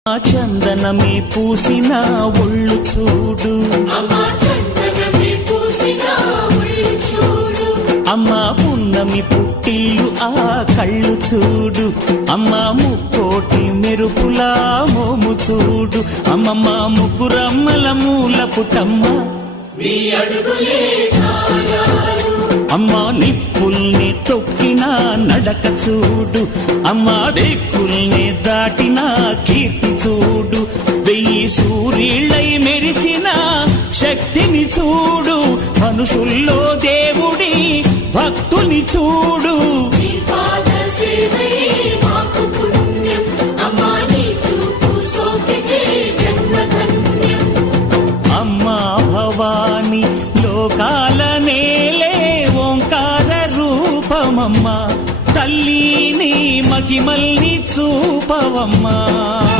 చందనమే పూసిన ఒళ్ళు చూడు, అమ్మ పున్నమి పుట్టిల్లు ఆ కళ్ళు చూడు, అమ్మ ముక్కోటి మెరుపులా మోము చూడు, అమ్మమ్మ ముగ్గురమ్మల మూల పుట్టమ్మ అమ్మ నిప్పుల్ని తొక్కిన నడక చూడు, అమ్మ దిక్కుల్ని దాటిన కీర్తి చూడు, 1000 సూర్యుళ్ళై మెరిసిన శక్తిని చూడు, మనుషుల్లో దేవుడి భక్తుని చూడు. అమ్మా భవాని లోకాల నేలే ఓంకార రూపమమ్మా, తల్లిని మహిమల్ని చూపవమ్మా.